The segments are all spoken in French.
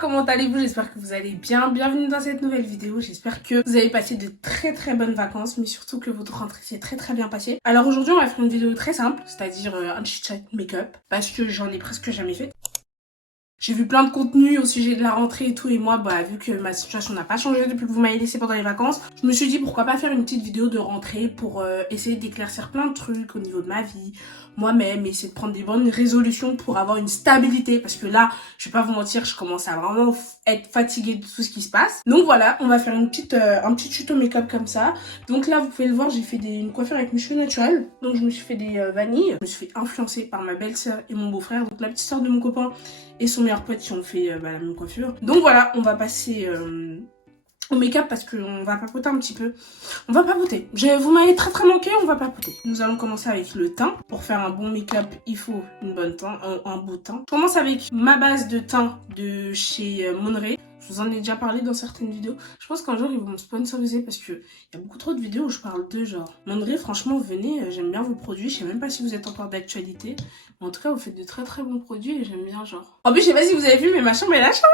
comment allez-vous? J'espère que vous allez bien. Bienvenue dans cette nouvelle vidéo. J'espère que vous avez passé de très bonnes vacances, mais surtout que votre rentrée s'est très bien passée. Alors aujourd'hui, on va faire une vidéo très simple, c'est-à-dire un chit-chat make-up, parce que j'en ai presque jamais fait. J'ai vu plein de contenu au sujet de la rentrée et tout, et moi, vu que ma situation n'a pas changé depuis que vous m'avez laissé pendant les vacances, je me suis dit pourquoi pas faire une petite vidéo de rentrée pour essayer d'éclaircir plein de trucs au niveau de ma vie, moi-même, essayer de prendre des bonnes résolutions pour avoir une stabilité, parce que là, je vais pas vous mentir, je commence à vraiment être fatiguée de tout ce qui se passe. Donc voilà, on va faire un petit tuto make-up comme ça. Donc là, vous pouvez le voir, j'ai fait une coiffure avec mes cheveux naturels, donc je me suis fait des vanilles, je me suis fait influencer par ma belle-sœur et mon beau-frère, donc la petite sœur de mon copain et son meilleur pote qui ont fait la même coiffure. Donc voilà, on va passer au make-up parce qu'on va papoter un petit peu. On va papoter. Vous m'avez très manqué, on va papoter. Nous allons commencer avec le teint. Pour faire un bon make-up, il faut une bonne teint, un beau teint. Je commence avec ma base de teint de chez Monré. Je vous en ai déjà parlé dans certaines vidéos. Je pense qu'un jour, ils vont me sponsoriser parce qu'il y a beaucoup trop de vidéos où je parle de genre. Monré, franchement, venez, j'aime bien vos produits. Je sais même pas si vous êtes encore d'actualité. Mais en tout cas, vous faites de très bons produits et j'aime bien genre. En plus, je sais pas si vous avez vu, mais ma chambre, elle a changé.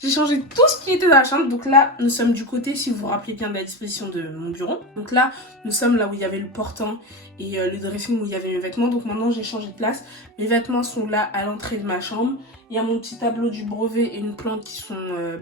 J'ai changé tout ce qui était dans la chambre. Donc là, nous sommes du côté, si vous vous rappelez bien, de la disposition de mon bureau. Donc là, nous sommes là où il y avait le portant et le dressing où il y avait mes vêtements. Donc maintenant, j'ai changé de place. Mes vêtements sont là à l'entrée de ma chambre. Il y a mon petit tableau du brevet et une plante qui sont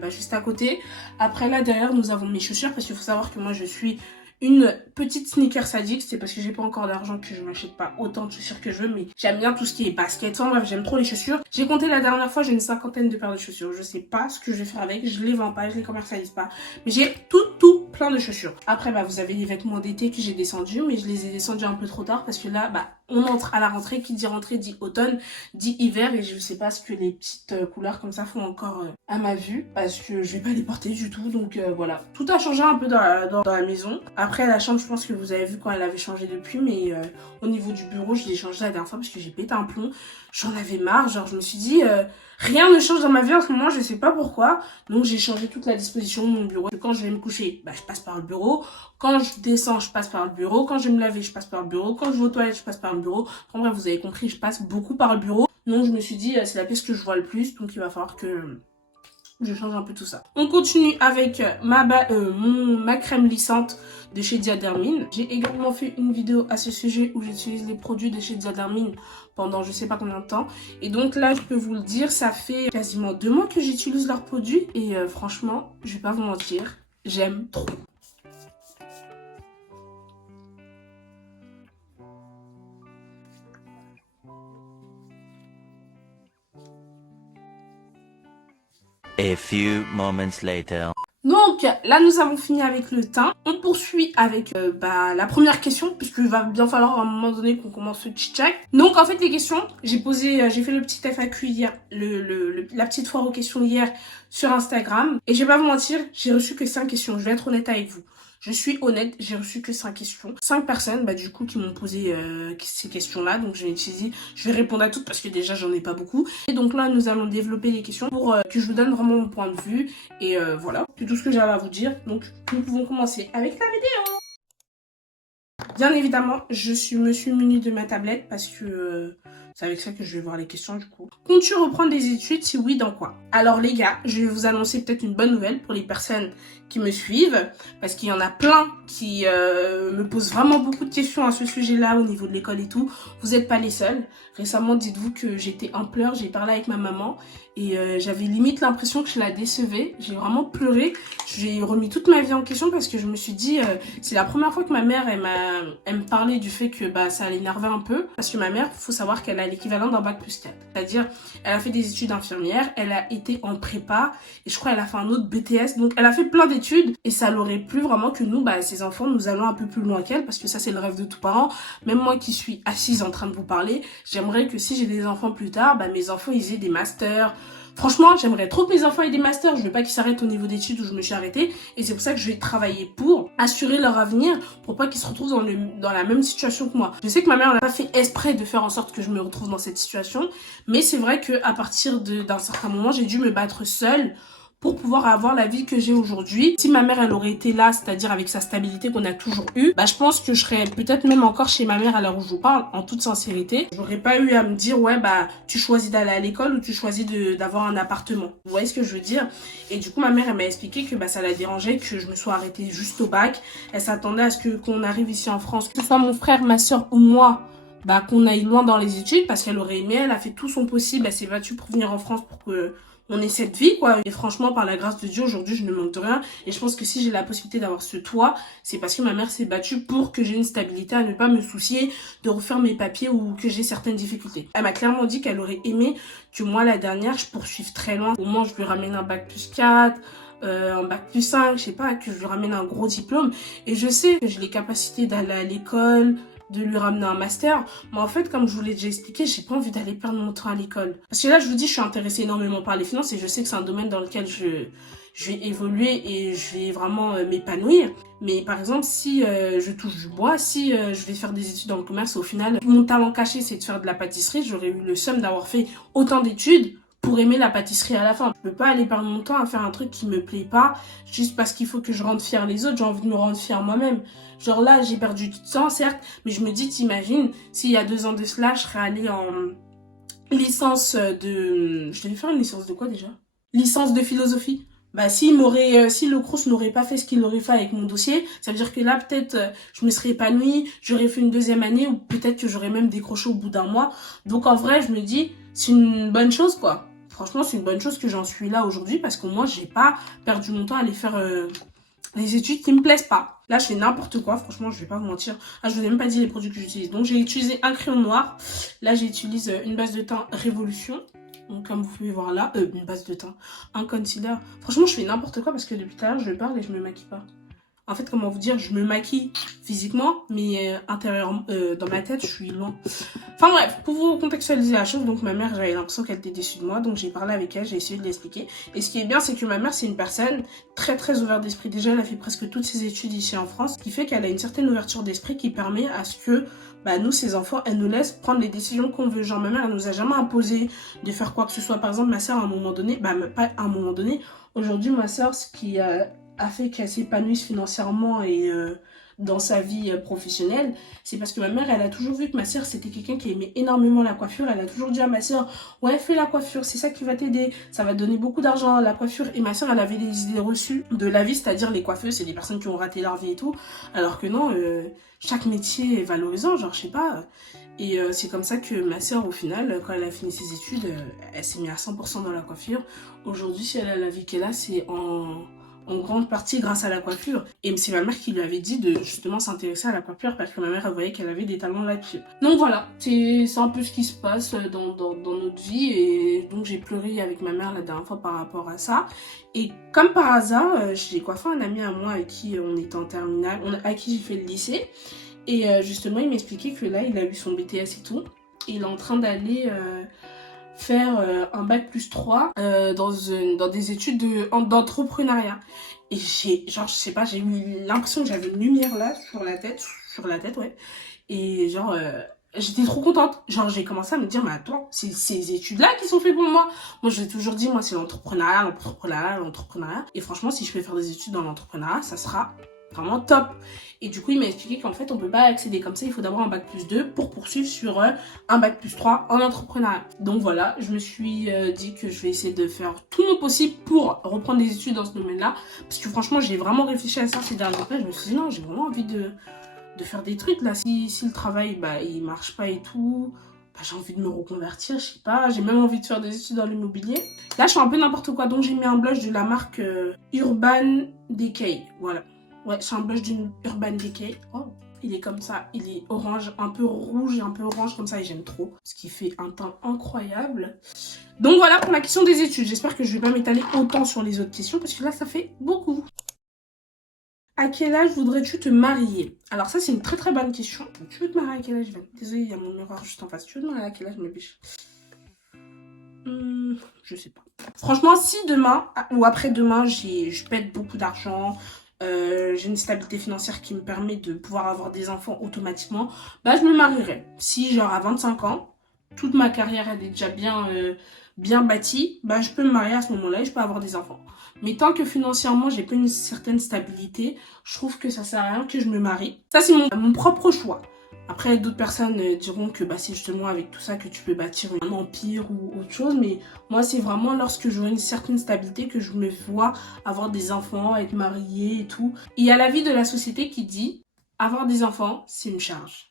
juste à côté. Après là, derrière, nous avons mes chaussures parce qu'il faut savoir que moi, je suis une petite sneaker sadique. C'est parce que j'ai pas encore d'argent que je m'achète pas autant de chaussures que je veux, mais j'aime bien tout ce qui est basket. Enfin, bref, j'aime trop les chaussures. J'ai compté la dernière fois, j'ai une 50aine de paires de chaussures. Je sais pas ce que je vais faire avec, je les vends pas, je les commercialise pas, mais j'ai tout plein de chaussures. Après, vous avez les vêtements d'été que j'ai descendus, mais je les ai descendus un peu trop tard parce que là, on entre à la rentrée. Qui dit rentrée dit automne, dit hiver, et je sais pas ce que les petites couleurs comme ça font encore à ma vue parce que je vais pas les porter du tout. Donc voilà, tout a changé un peu dans la maison. Après la chambre, je pense que vous avez vu quand elle avait changé depuis, mais au niveau du bureau, je l'ai changé la dernière fois parce que j'ai pété un plomb. J'en avais marre, genre je me suis dit rien ne change dans ma vie en ce moment, je sais pas pourquoi. Donc j'ai changé toute la disposition de mon bureau. Quand je vais me coucher, je passe par le bureau. Quand je descends, je passe par le bureau. Quand je vais me laver, je passe par le bureau. Quand je vais aux toilettes, je passe par le bureau. En vrai, vous avez compris, je passe beaucoup par le bureau. Donc je me suis dit, c'est la pièce que je vois le plus, donc il va falloir que je change un peu tout ça. On continue avec ma crème lissante de chez Diadermine. J'ai également fait une vidéo à ce sujet où j'utilise les produits de chez Diadermine pendant je sais pas combien de temps. Et donc là, je peux vous le dire, ça fait quasiment 2 mois que j'utilise leurs produits. Et franchement, je vais pas vous mentir, j'aime trop. A few moments later. Donc là, nous avons fini avec le teint. On poursuit avec la première question, puisqu'il va bien falloir à un moment donné qu'on commence ce chit-chat. Donc en fait, les questions, j'ai fait le petit FAQ hier, la petite foire aux questions hier sur Instagram. Et je vais pas vous mentir, j'ai reçu que 5 questions. Je vais être honnête avec vous. Je suis honnête, j'ai reçu que 5 questions. 5 personnes, du coup, qui m'ont posé ces questions-là. Donc, je vais répondre à toutes parce que déjà, j'en ai pas beaucoup. Et donc là, nous allons développer les questions pour que je vous donne vraiment mon point de vue. Et voilà, c'est tout ce que j'avais à vous dire. Donc, nous pouvons commencer avec la vidéo. Bien évidemment, me suis munie de ma tablette parce que c'est avec ça que je vais voir les questions du coup. Comptes-tu reprendre des études? Si oui, dans quoi? Alors les gars, je vais vous annoncer peut-être une bonne nouvelle pour les personnes qui me suivent, parce qu'il y en a plein qui me posent vraiment beaucoup de questions à ce sujet-là au niveau de l'école et tout. Vous n'êtes pas les seuls. Récemment, dites-vous que j'étais en pleurs, j'ai parlé avec ma maman et j'avais limite l'impression que je la décevais. J'ai vraiment pleuré. J'ai remis toute ma vie en question parce que je me suis dit, c'est la première fois que ma mère, elle me parlait du fait que ça l'énervait un peu. Parce que ma mère, faut savoir qu'elle a l'équivalent d'un bac+4. C'est-à-dire, elle a fait des études infirmières, elle a été en prépa et je crois qu'elle a fait un autre BTS. Donc, elle a fait plein d'études et ça l'aurait plu vraiment que nous, ses enfants, nous allons un peu plus loin qu'elle parce que ça, c'est le rêve de tout parent. Même moi qui suis assise en train de vous parler, j'aimerais que si j'ai des enfants plus tard, mes enfants, ils aient des masters. Franchement, j'aimerais trop que mes enfants aient des masters. Je veux pas qu'ils s'arrêtent au niveau d'études où je me suis arrêtée. Et c'est pour ça que je vais travailler pour assurer leur avenir, pour pas qu'ils se retrouvent dans la même situation que moi. Je sais que ma mère n'a pas fait exprès de faire en sorte que je me retrouve dans cette situation. Mais c'est vrai qu'à partir d'un certain moment, j'ai dû me battre seule pour pouvoir avoir la vie que j'ai aujourd'hui. Si ma mère, elle aurait été là, c'est-à-dire avec sa stabilité qu'on a toujours eue, bah, je pense que je serais peut-être même encore chez ma mère à l'heure où je vous parle, en toute sincérité. J'aurais pas eu à me dire, ouais, bah, tu choisis d'aller à l'école ou tu choisis d'avoir un appartement. Vous voyez ce que je veux dire? Et du coup, ma mère, elle m'a expliqué que bah, ça la dérangeait, que je me sois arrêtée juste au bac. Elle s'attendait à ce que qu'on arrive ici en France, que ce soit mon frère, ma soeur ou moi, bah, qu'on aille loin dans les études, parce qu'elle aurait aimé, elle a fait tout son possible, elle s'est battue pour venir en France pour que on ait cette vie, quoi. Et franchement, par la grâce de Dieu, aujourd'hui, je ne manque de rien. Et je pense que si j'ai la possibilité d'avoir ce toit, c'est parce que ma mère s'est battue pour que j'ai une stabilité, à ne pas me soucier de refaire mes papiers ou que j'ai certaines difficultés. Elle m'a clairement dit qu'elle aurait aimé que moi, la dernière, je poursuive très loin. Au moins, je lui ramène un bac plus 4, un bac plus 5, je sais pas, que je lui ramène un gros diplôme. Et je sais que j'ai les capacités d'aller à l'école, de lui ramener un master. Mais en fait, comme je vous l'ai déjà expliqué, j'ai pas envie d'aller perdre mon temps à l'école. Parce que là, je vous dis, je suis intéressée énormément par les finances et je sais que c'est un domaine dans lequel je vais évoluer et je vais vraiment m'épanouir. Mais par exemple, si je touche du bois, si je vais faire des études dans le commerce, au final, mon talent caché, c'est de faire de la pâtisserie, j'aurais eu le seum d'avoir fait autant d'études pour aimer la pâtisserie à la fin. Je peux pas aller perdre mon temps à faire un truc qui me plaît pas, juste parce qu'il faut que je rende fière les autres, j'ai envie de me rendre fière moi-même. Genre là, j'ai perdu du temps, certes, mais je me dis, t'imagines, s'il y a 2 ans de cela, je serais allée en licence de... Je devais faire une licence de quoi déjà? Licence de philosophie. Bah si le Crous n'aurait pas fait ce qu'il aurait fait avec mon dossier, ça veut dire que là peut-être je me serais épanouie, j'aurais fait une 2e année ou peut-être que j'aurais même décroché au bout d'un mois. Donc en vrai, je me dis, c'est une bonne chose quoi. Franchement, c'est une bonne chose que j'en suis là aujourd'hui parce qu'au moins j'ai pas perdu mon temps à aller faire les études qui me plaisent pas. Là, je fais n'importe quoi, franchement, je vais pas vous mentir. Ah, je vous ai même pas dit les produits que j'utilise. Donc, j'ai utilisé un crayon noir. Là, j'utilise une base de teint Révolution. Donc, comme vous pouvez voir là, une base de teint, un concealer. Franchement, je fais n'importe quoi parce que depuis tout à l'heure, je parle et je me maquille pas. En fait, comment vous dire, je me maquille physiquement, mais intérieurement, dans ma tête, je suis loin. Enfin bref, pour vous contextualiser la chose, donc ma mère, j'avais l'impression qu'elle était déçue de moi, donc j'ai parlé avec elle, j'ai essayé de l'expliquer. Et ce qui est bien, c'est que ma mère, c'est une personne très très ouverte d'esprit. Déjà, elle a fait presque toutes ses études ici en France, ce qui fait qu'elle a une certaine ouverture d'esprit qui permet à ce que bah, nous, ses enfants, elle nous laisse prendre les décisions qu'on veut. Genre, ma mère, elle nous a jamais imposé de faire quoi que ce soit. Par exemple, ma soeur, à un moment donné, bah pas à un moment donné, aujourd'hui, ma soeur, ce qui a fait qu'elle s'épanouisse financièrement et dans sa vie professionnelle, c'est parce que ma mère, elle a toujours vu que ma soeur, c'était quelqu'un qui aimait énormément la coiffure. Elle a toujours dit à ma soeur, ouais, fais la coiffure, c'est ça qui va t'aider, ça va te donner beaucoup d'argent, la coiffure. Et ma soeur, elle avait des idées reçues de la vie, c'est-à-dire les coiffeuses, c'est des personnes qui ont raté leur vie et tout, alors que non, chaque métier est valorisant, genre, je sais pas. Et c'est comme ça que ma soeur, au final, quand elle a fini ses études, elle s'est mise à 100% dans la coiffure. Aujourd'hui, si elle a la vie qu'elle a, c'est en grande partie grâce à la coiffure. Et c'est ma mère qui lui avait dit de justement s'intéresser à la coiffure parce que ma mère, elle voyait qu'elle avait des talents là-dessus. Donc voilà, c'est un peu ce qui se passe dans notre vie. Et donc j'ai pleuré avec ma mère la dernière fois par rapport à ça. Et comme par hasard, j'ai coiffé un ami à moi avec qui on était en terminale, à qui j'ai fait le lycée. Et justement, il m'expliquait que là, il a eu son BTS et tout. Et il est en train d'aller faire un bac plus 3 dans des études d'entrepreneuriat. Et genre, je sais pas, j'ai eu l'impression que j'avais une lumière là sur la tête, ouais. Et genre, j'étais trop contente. Genre, j'ai commencé à me dire, mais attends, c'est ces études-là qui sont faites pour moi. Moi, je l'ai toujours dit, moi, c'est l'entrepreneuriat. Et franchement, si je peux faire des études dans l'entrepreneuriat, ça sera vraiment top. Et du coup, il m'a expliqué qu'en fait, on peut pas accéder comme ça. Il faut d'abord un bac plus 2 pour poursuivre sur un bac plus 3 en entrepreneuriat. Donc voilà, je me suis dit que je vais essayer de faire tout mon possible pour reprendre des études dans ce domaine-là. Parce que franchement, j'ai vraiment réfléchi à ça ces derniers temps. Je me suis dit, non, j'ai vraiment envie de faire des trucs là. Si le travail, bah, il marche pas et tout, bah, j'ai envie de me reconvertir, je sais pas. J'ai même envie de faire des études dans l'immobilier. Là, je fais un peu n'importe quoi. Donc, j'ai mis un blush de la marque Urban Decay. Voilà. Ouais, c'est un blush d'une Urban Decay. Oh, il est comme ça, il est orange, un peu rouge et un peu orange comme ça et j'aime trop. Ce qui fait un teint incroyable. Donc voilà pour la question des études. J'espère que je vais pas m'étaler autant sur les autres questions parce que là, ça fait beaucoup. À quel âge voudrais-tu te marier? Alors ça, c'est une très très bonne question. Tu veux te marier à quel âge? Désolée, il y a mon miroir juste en face. Tu veux te marier à quel âge, mes biches? Je sais pas. Franchement, si demain ou après-demain, je pète beaucoup d'argent, j'ai une stabilité financière qui me permet de pouvoir avoir des enfants automatiquement, bah je me marierai. Si genre à 25 ans, toute ma carrière elle est déjà bien bien bâti, bah, je peux me marier à ce moment-là et je peux avoir des enfants. Mais tant que financièrement, j'ai pas une certaine stabilité, je trouve que ça sert à rien que je me marie. Ça, c'est mon propre choix. Après, d'autres personnes diront que bah, c'est justement avec tout ça que tu peux bâtir un empire ou autre chose. Mais moi, c'est vraiment lorsque j'aurai une certaine stabilité que je me vois avoir des enfants, être mariée et tout. Il y a l'avis de la société qui dit avoir des enfants, c'est une charge.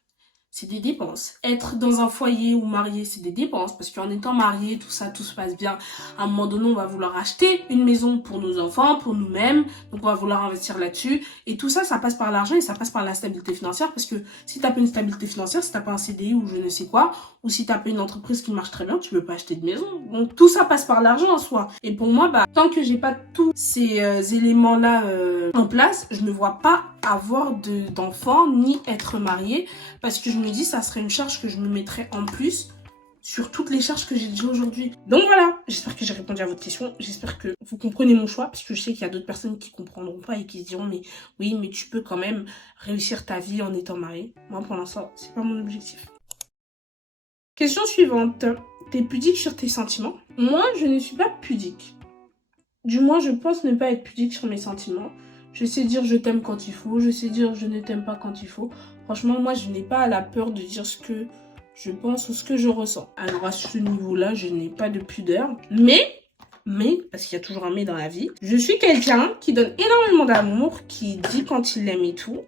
C'est des dépenses. Être dans un foyer ou marié, c'est des dépenses. Parce qu'en étant marié, tout ça, tout se passe bien. À un moment donné, on va vouloir acheter une maison pour nos enfants, pour nous-mêmes. Donc, on va vouloir investir là-dessus. Et tout ça, ça passe par l'argent et ça passe par la stabilité financière. Parce que si t'as pas une stabilité financière, si t'as pas un CDI ou je ne sais quoi, ou si t'as pas une entreprise qui marche très bien, tu peux pas acheter de maison. Donc, tout ça passe par l'argent en soi. Et pour moi, bah, tant que j'ai pas tous ces éléments-là en place, je ne vois pas avoir d'enfants ni être mariée. Parce que je me dis, ça serait une charge que je me mettrais en plus sur toutes les charges que j'ai déjà aujourd'hui. Donc voilà, j'espère que j'ai répondu à votre question. J'espère que vous comprenez mon choix, parce que je sais qu'il y a d'autres personnes qui comprendront pas et qui se diront, mais oui, mais tu peux quand même réussir ta vie en étant mariée. Moi, pour l'instant, c'est pas mon objectif. Question suivante. T'es pudique sur tes sentiments? Moi, je ne suis pas pudique. Du moins, je pense ne pas être pudique sur mes sentiments. Je sais dire je t'aime quand il faut, je sais dire je ne t'aime pas quand il faut. Franchement, moi, je n'ai pas la peur de dire ce que je pense ou ce que je ressens. Alors, à ce niveau-là, je n'ai pas de pudeur. Mais, parce qu'il y a toujours un mais dans la vie, je suis quelqu'un qui donne énormément d'amour, qui dit quand il l'aime et tout.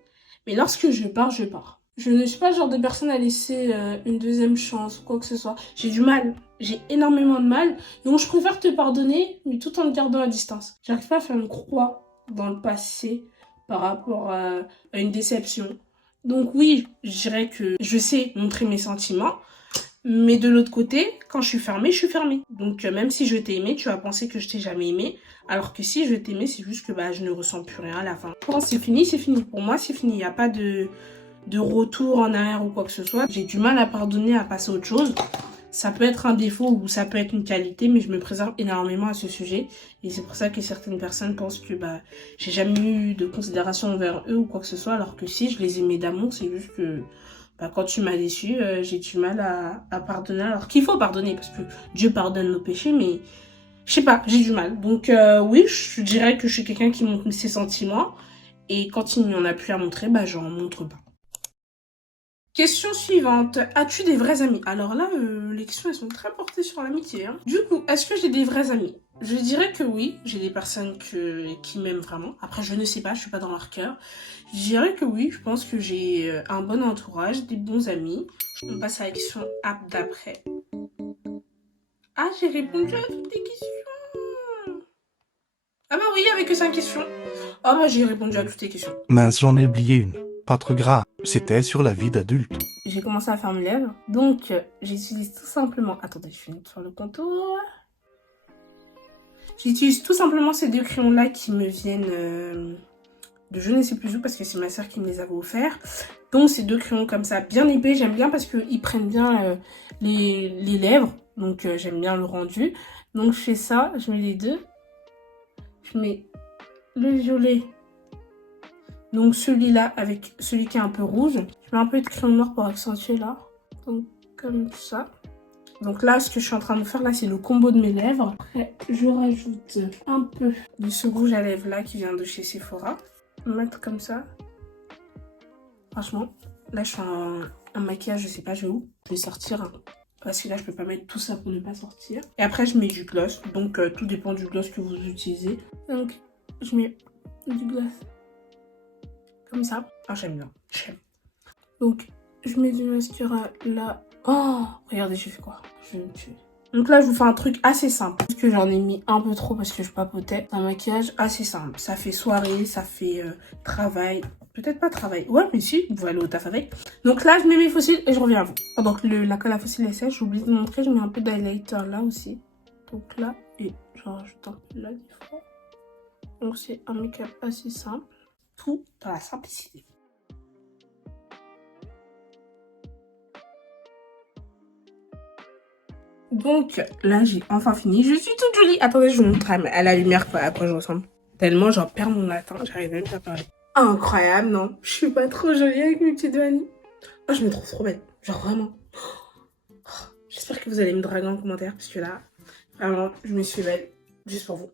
Mais lorsque je pars, je pars. Je ne suis pas le genre de personne à laisser une deuxième chance ou quoi que ce soit. J'ai du mal. J'ai énormément de mal. Donc, je préfère te pardonner, mais tout en te gardant à distance. J'arrive pas à faire une croix dans le passé par rapport à une déception. Donc oui, je dirais que je sais montrer mes sentiments, mais de l'autre côté, quand je suis fermée, je suis fermée. Donc même si je t'ai aimé, tu vas penser que je t'ai jamais aimé, alors que si je t'aimais, c'est juste que bah, je ne ressens plus rien à la fin. Quand c'est fini, c'est fini. Pour moi, c'est fini. Il n'y a pas de retour en arrière ou quoi que ce soit. J'ai du mal à pardonner, à passer à autre chose. Ça peut être un défaut ou ça peut être une qualité, mais je me préserve énormément à ce sujet. Et c'est pour ça que certaines personnes pensent que bah j'ai jamais eu de considération envers eux ou quoi que ce soit, alors que si je les aimais d'amour, c'est juste que bah, quand tu m'as déçu, j'ai du mal à pardonner. Alors qu'il faut pardonner, parce que Dieu pardonne nos péchés, mais je sais pas, j'ai du mal. Donc oui, je dirais que je suis quelqu'un qui montre ses sentiments. Et quand il n'y en a plus à montrer, bah j'en montre pas. Question suivante. As-tu des vrais amis? Alors là, les questions, elles sont très portées sur l'amitié. Hein. Du coup, est-ce que j'ai des vrais amis? Je dirais que oui. J'ai des personnes qui m'aiment vraiment. Après, je ne sais pas, je suis pas dans leur cœur. Je dirais que oui. Je pense que j'ai un bon entourage, des bons amis. On passe à la question app d'après. Ah, j'ai répondu à toutes les questions. Ah bah oui, il n'y avait que 5 questions. Ah bah j'ai répondu à toutes les questions. Mince, j'en ai oublié une. Pas trop grave. C'était sur la vie d'adulte. J'ai commencé à faire mes lèvres. Donc, j'utilise tout simplement... Attendez, je finis de faire le contour. J'utilise tout simplement ces deux crayons-là qui me viennent de je ne sais plus où parce que c'est ma soeur qui me les avait offerts. Donc, ces deux crayons comme ça, bien épais, j'aime bien parce qu'ils prennent bien les lèvres. Donc, j'aime bien le rendu. Donc, je fais ça, je mets les deux. Je mets le violet. Donc celui-là avec celui qui est un peu rouge. Je mets un peu de crayon noir pour accentuer là. Donc comme ça. Donc là, ce que je suis en train de faire là, c'est le combo de mes lèvres. Après, je rajoute un peu de ce rouge à lèvres là qui vient de chez Sephora. Mettre comme ça. Franchement, là je fais un maquillage, je sais pas, je vais où. Je vais sortir. Hein. Parce que là, je peux pas mettre tout ça pour ne pas sortir. Et après, je mets du gloss. Donc tout dépend du gloss que vous utilisez. Donc je mets du gloss. Comme ça. Ah, j'aime bien. J'aime. Donc, je mets du mascara là. Oh, regardez, j'ai fait quoi? Je vais me tuer. Donc là, je vous fais un truc assez simple. Parce que j'en ai mis un peu trop parce que je papotais. Un maquillage assez simple. Ça fait soirée, ça fait travail. Peut-être pas travail. Ouais, mais si, vous pouvez aller au taf avec. Donc là, je mets mes faux cils et je reviens à vous. Pendant que la colle à faux cils est sèche, j'oublie de montrer, je mets un peu d'highlighter là aussi. Donc là, et j'en rajoute un peu là des fois. Donc c'est un make-up assez simple. Tout dans la simplicité. Donc là, j'ai enfin fini. Je suis toute jolie. Attendez, je vous montre à la lumière quoi, à quoi je ressemble. Tellement j'en perds mon latin, j'arrive même pas à parler. Incroyable, non? Je suis pas trop jolie avec mes petites vanilles. Oh, je me trouve trop belle. Genre vraiment. Oh, j'espère que vous allez me draguer en commentaire parce que là, Alors, je me suis fait belle. Juste pour vous.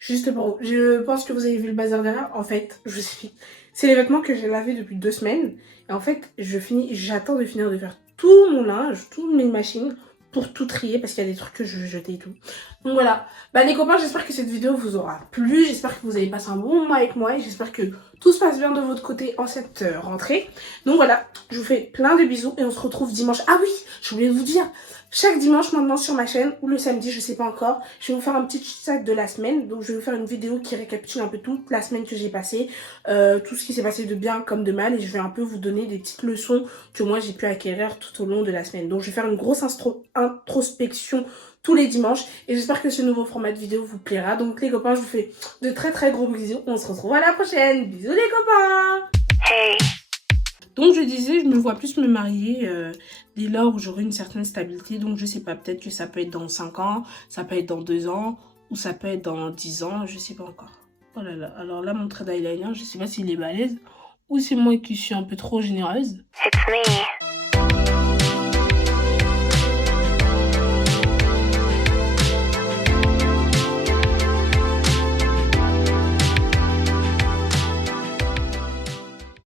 Juste pour vous. Je pense que vous avez vu le bazar derrière. En fait, je vous explique. C'est les vêtements que j'ai lavés depuis 2 semaines. Et en fait, j'attends de finir de faire tout mon linge, toutes mes machines pour tout trier parce qu'il y a des trucs que je veux jeter et tout. Donc voilà. Bah les copains, j'espère que cette vidéo vous aura plu. J'espère que vous avez passé un bon moment avec moi et j'espère que tout se passe bien de votre côté en cette rentrée. Donc voilà, je vous fais plein de bisous et on se retrouve dimanche. Ah oui, je voulais vous dire, chaque dimanche maintenant sur ma chaîne ou le samedi, je sais pas encore, je vais vous faire un petit chat de la semaine. Donc je vais vous faire une vidéo qui récapitule un peu toute la semaine que j'ai passée, tout ce qui s'est passé de bien comme de mal et je vais un peu vous donner des petites leçons que moi j'ai pu acquérir tout au long de la semaine. Donc je vais faire une grosse introspection tous les dimanches et j'espère que ce nouveau format de vidéo vous plaira. Donc les copains, je vous fais de très très gros bisous. On se retrouve à la prochaine. Bisous les copains. Hey. Donc je disais, je me vois plus me marier dès lors où j'aurai une certaine stabilité. Donc je sais pas, peut-être que ça peut être dans 5 ans, ça peut être dans 2 ans, ou ça peut être dans 10 ans, je sais pas encore. Oh là là, alors là mon trait d'eyeliner, je sais pas s'il est balèze, ou c'est moi qui suis un peu trop généreuse. It's me.